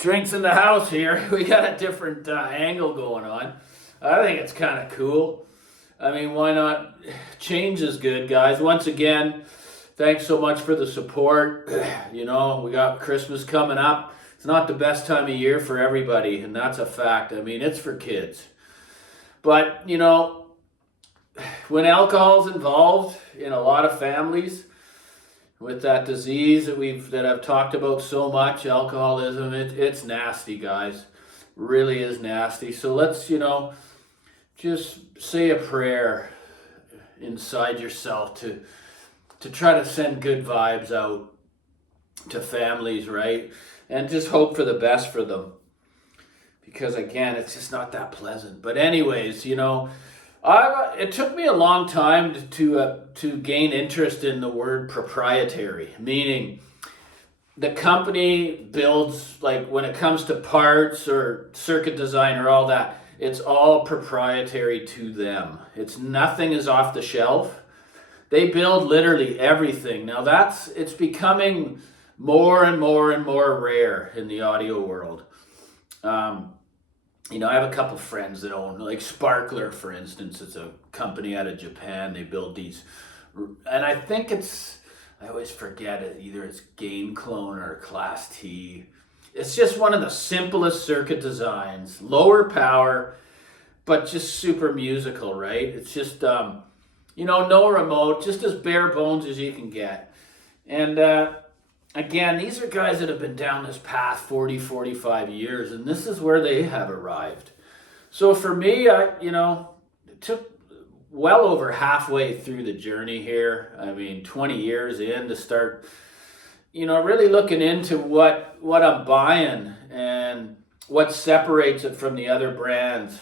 Drinks in the house here. We got a different angle going on. I think it's kind of cool. I mean, why not? Change is good, guys. Once again, thanks so much for the support. You know, we got Christmas coming up. It's not the best time of year for everybody, and that's a fact. I mean, it's for kids. But, you know, when alcohol's involved in a lot of families, with that disease that I've talked about so much, alcoholism, it's nasty, guys. Really is nasty. So let's, just say a prayer inside yourself to try to send good vibes out to families, right? And just hope for the best for them. Because again, it's just not that pleasant. But anyways, it took me a long time to gain interest in the word proprietary, meaning the company builds, like when it comes to parts or circuit design or all that, it's all proprietary to them. Nothing is off the shelf. They build literally everything. Now it's becoming more and more and more rare in the audio world. I have a couple friends that own, like Sparkler, for instance. It's a company out of Japan. They build these, and I think I always forget it. Either it's Game Clone or Class T. It's just one of the simplest circuit designs, lower power, but just super musical, right? It's just, no remote, just as bare bones as you can get. And again, these are guys that have been down this path 40, 45 years, and this is where they have arrived. So for me, it took well over halfway through the journey here. I mean, 20 years in to start, really looking into what I'm buying and what separates it from the other brands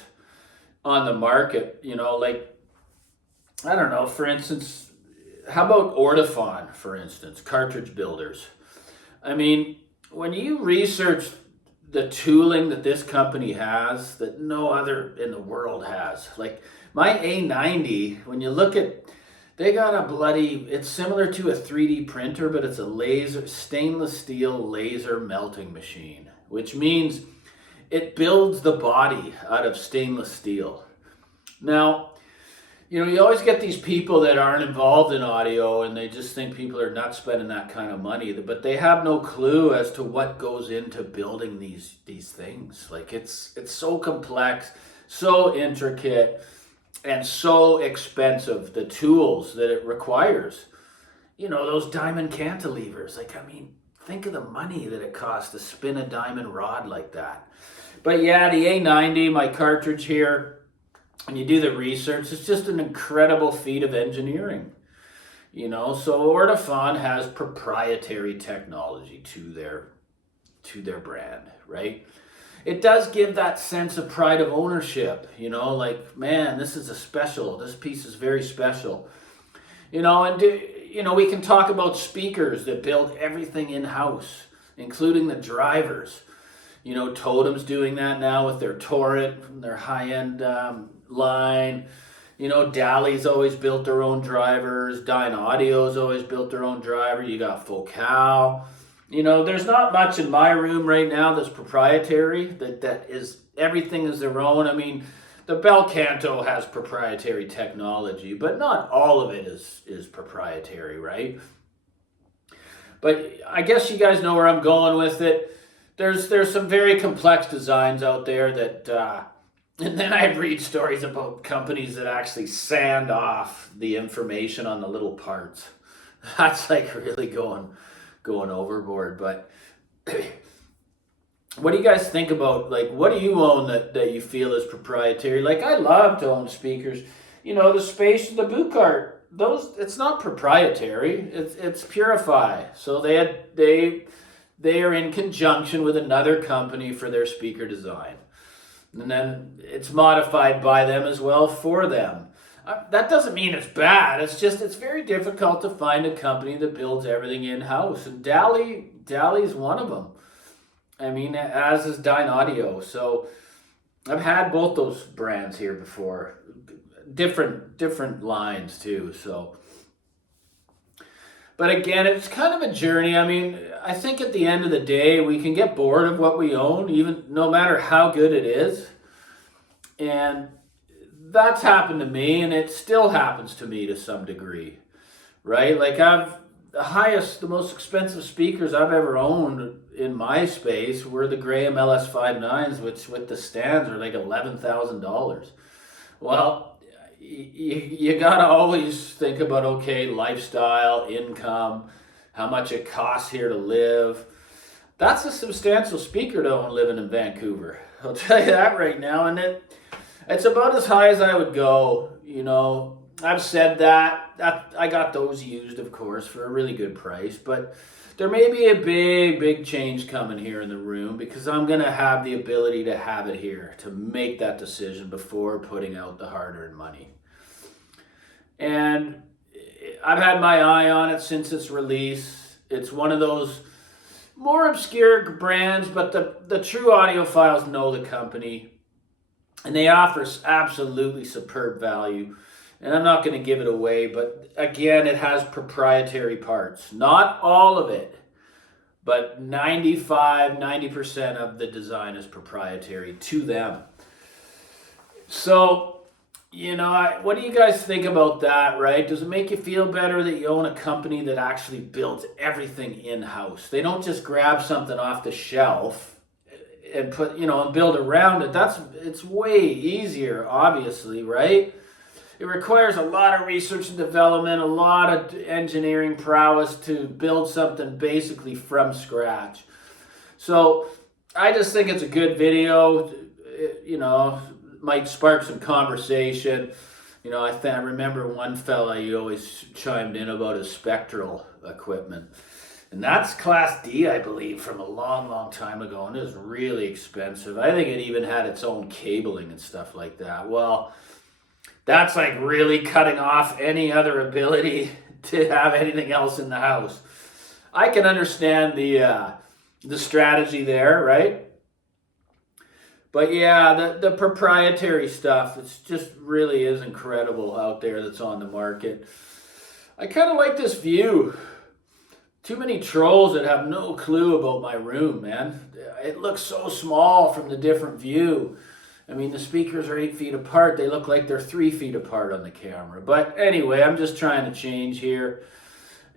on the market. I don't know, for instance, how about Ortofon, for instance, cartridge builders? I mean, when you research the tooling that this company has that no other in the world has, like my A90, when you look at, they got it's similar to a 3D printer, but it's a stainless steel laser melting machine, which means it builds the body out of stainless steel. Now, you always get these people that aren't involved in audio and they just think people are not spending that kind of money, but they have no clue as to what goes into building these things. Like it's so complex, so intricate, and so expensive, the tools that it requires. Those diamond cantilevers, think of the money that it costs to spin a diamond rod like that. But yeah, the A90, my cartridge here, when you do the research, it's just an incredible feat of engineering. So Ortofon has proprietary technology to their brand, right? It does give that sense of pride of ownership, man, this piece is very special. We can talk about speakers that build everything in-house, including the drivers. Totem's doing that now with their Torrent, their high-end line. Dali's always built their own drivers. Dyne Audio's always built their own driver. You got Focal. There's not much in my room right now that's proprietary. That is, everything is their own. I mean, the Bel Canto has proprietary technology, but not all of it is proprietary, right? But I guess you guys know where I'm going with it. There's some very complex designs out there that, and then I read stories about companies that actually sand off the information on the little parts. That's like really going overboard. But what do you guys think about, what do you own that you feel is proprietary? I love to own speakers. The Space, the boot cart, it's not proprietary. It's Purify. So they are in conjunction with another company for their speaker design. And then it's modified by them as well for them. That doesn't mean it's bad. It's very difficult to find a company that builds everything in-house. And Dali's one of them. I mean, as is Dyne Audio. So I've had both those brands here before. Different lines too. So, But again, it's kind of a journey. I mean, I think at the end of the day, we can get bored of what we own, even no matter how good it is. And that's happened to me, and it still happens to me to some degree, right? Like the most expensive speakers I've ever owned in my space were the Graham LS59s, which with the stands are like $11,000. Well, you gotta always think about, okay, lifestyle, income, how much it costs here to live. That's a substantial speaker to own living in Vancouver. I'll tell you that right now, and it's about as high as I would go. I've said that I got those used, of course, for a really good price, but there may be a big change coming here in the room because I'm going to have the ability to have it here to make that decision before putting out the hard-earned money. And I've had my eye on it since its release. It's one of those more obscure brands, but the true audiophiles know the company, and they offer absolutely superb value. And I'm not going to give it away, but again, it has proprietary parts. Not all of it, but 90% of the design is proprietary to them. So, what do you guys think about that, right? Does it make you feel better that you own a company that actually builds everything in-house? They don't just grab something off the shelf and put, and build around it. It's way easier, obviously, right? It requires a lot of research and development, a lot of engineering prowess to build something basically from scratch. So I just think it's a good video. Might spark some conversation. I remember one fella, he always chimed in about his spectral equipment. And that's Class D, I believe, from a long time ago. And it was really expensive. I think it even had its own cabling and stuff like that. Well, that's like really cutting off any other ability to have anything else in the house. I can understand the strategy there, right? But yeah, the proprietary stuff, it's just really is incredible out there that's on the market. I kind of like this view. Too many trolls that have no clue about my room, man. It looks so small from the different view. I mean, the speakers are 8 feet apart. They look like they're 3 feet apart on the camera. But anyway, I'm just trying to change here.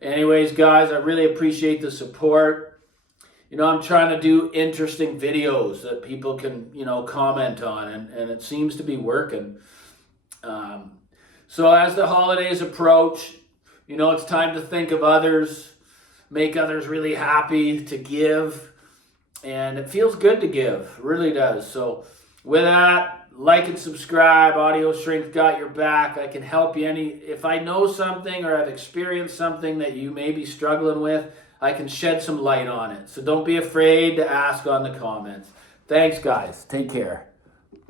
Anyways, guys, I really appreciate the support. I'm trying to do interesting videos that people can, comment on, and it seems to be working. So as the holidays approach, it's time to think of others, make others really happy, to give. And it feels good to give, it really does. So with that, like and subscribe. Audio Strength got your back. I can help you if I know something or I've experienced something that you may be struggling with, I can shed some light on it. So don't be afraid to ask on the comments. Thanks, guys. Take care.